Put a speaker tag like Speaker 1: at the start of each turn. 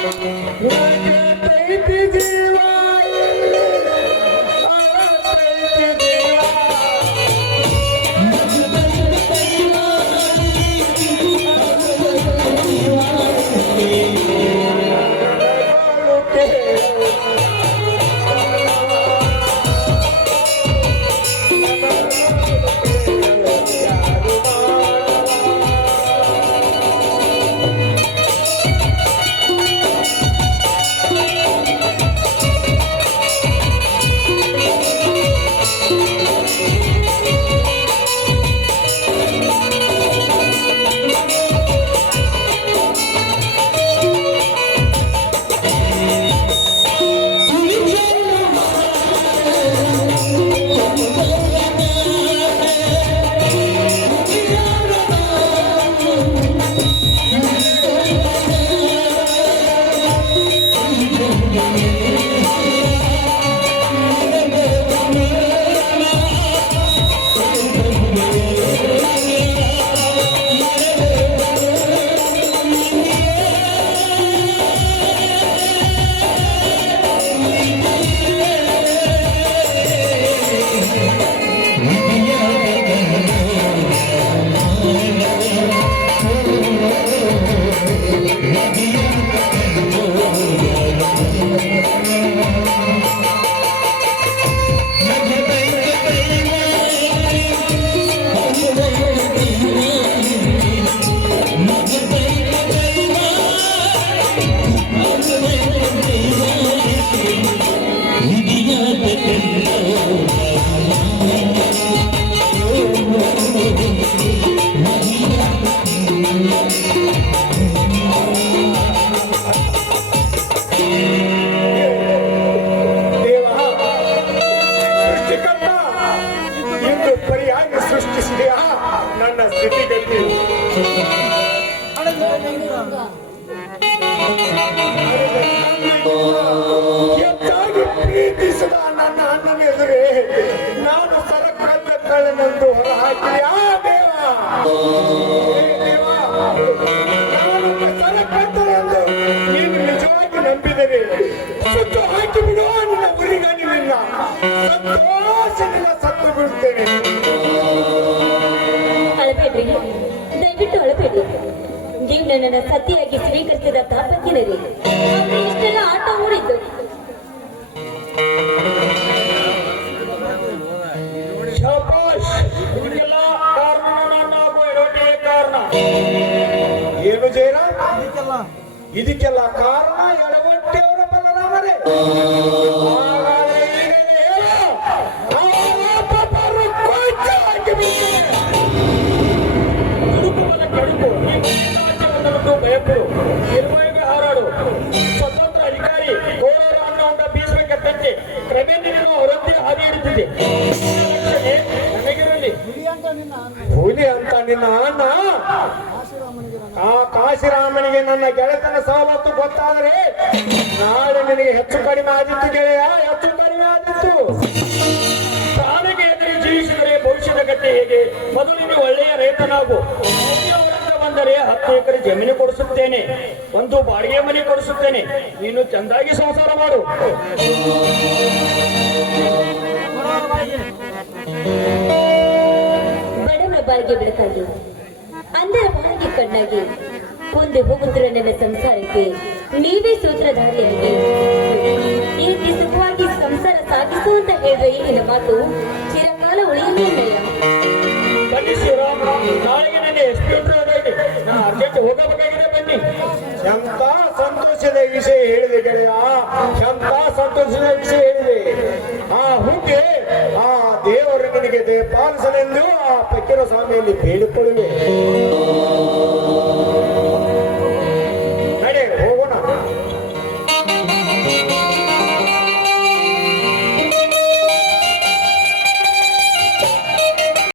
Speaker 1: What? ಸೃಷ್ಟಿಸಿದೆಯಾ? ನನ್ನ ಸ್ಥಿತಿಗತಿ. ಹೆಚ್ಚಾಗಿ ಪ್ರೀತಿಸಿದ ನನ್ನ ಅಣ್ಣನ ಎದುರೇ ನಾನು ಸರಕನ್ನ ಕಳೆನಂದು ಹೊರ ಹಾಕಿದೆಯಾ ದೇವ! ಹೇ ದೇವ, ನಾನು ಸರಕರ್ತನೆಂದು ನೀನು ನಿಜವಾಗಿ ನಂಬಿದರೆ ಸುತ್ತು ಹಾಕಿ ಬಿಡುವ ನಿನ್ನ ಉರಿಗಣ್ಣಿನಿಂದ ಸಂತೋಷದಿಂದ ಸತ್ತು
Speaker 2: ದಯವಿಟ್ಟು ಅಳಬೇಡಿ. ನೀವು ನನ್ನನ್ನು ಸತಿಯಾಗಿ ಸ್ವೀಕರಿಸಿದ ಕಟ್ಟಿದ ಆದ್ರೆ ಇಷ್ಟೆಲ್ಲ ಆಟ
Speaker 1: ಕಾರಣ ಏನು ಜೈರ ಇದಕ್ಕೆಲ್ಲ. ಕಾರಣ ಎಡವಟ್ಟಿಯವರ ಬಲರಾಮರೇ ಭಯಪಡು ನಿರ್ಭಯಗೆ ಹಾರಾಡು. ಸ್ವತಂತ್ರ ಅಧಿಕಾರಿ ಕೋರರ ಅನ್ನ ಉಂಡ ಬೀಸಬೇಕಂತೆ ಕ್ರಮೇಣ ನೀನು ಅವರದ್ದೇ ಹಾದಿ ಹಿಡಿದಿದೆ ನನಗಿರಲಿ. ಹುಲಿ ಅಂತ ನಿನ್ನ ಅಣ್ಣ. ಆ ಕಾಶಿರಾಮನಿಗೆ ನನ್ನ ಗೆಳೆತನ ಸವಲತ್ತು ಗೊತ್ತಾದರೆ ನಾಳೆ ನಿನಗೆ ಹೆಚ್ಚು ಕಡಿಮೆ ಆದಿತ್ತು ಗೆಳೆಯ, ಹೆಚ್ಚು ಕಡಿಮೆ ಆದಿತ್ತು. ಸಾಲಿಗೆ ಎದುರು ಜೀವಿಸಿದರೆ ಭವಿಷ್ಯದ ಗತಿ ಹೇಗೆ? ಮೊದಲು ಒಳ್ಳೆಯ ರೈತನಾಗು. ಬಂದರೆ ಹತ್ತು ಎಕರೆ ಜಮೀನು ಕೊಡಿಸುತ್ತೇನೆ. ಒಂದು ಬಾಡಿಗೆ ಮನೆ ಕೊಡಿಸುತ್ತೇನೆ. ನೀನು ಚಂದಾಗಿ ಸಂಸಾರ ಮಾಡು.
Speaker 2: ಬಡವರ ಬಾಯಿಗೆ ಬೆಳಕಾಗಿ ಅಂದರ ಬಾಯಿಗೆ ಕಣ್ಣಾಗಿ ಮುಂದೆ ಹೋಗುತ್ತಿರುವ ನನ್ನ ಸಂಸಾರಕ್ಕೆ ನೀವೇ ಸೂತ್ರಧಾರಿಯಾಗಿ ಈ ಸುಖವಾಗಿ ಸಂಸಾರ ಸಾಗಿಸು ಅಂತ ಹೇಳುವ ಈಗಿನ ಮಾತು ಚಿರಕಾಲ ಉಳಿಯಲೇ ಇಲ್ಲ.
Speaker 1: ಬನ್ನಿ. ಎಂತ ಸಂತೋಷದ ವಿಷಯ ಹೇಳಿದೆ ಗೆಳೆಯ. ಎಂತ ಸಂತೋಷದ ವಿಷಯ ಹೇಳಿದೆ. ಆ ಹೂಗೆ, ಆ ದೇವರು ನಿನಗೆ ಪಾಲಿಸಲೆಂದು ಆ ಪಕ್ಕಿರ ಸ್ವಾಮಿಯಲ್ಲಿ ಬೇಡಿಕೊಳ್ಳುವೆ.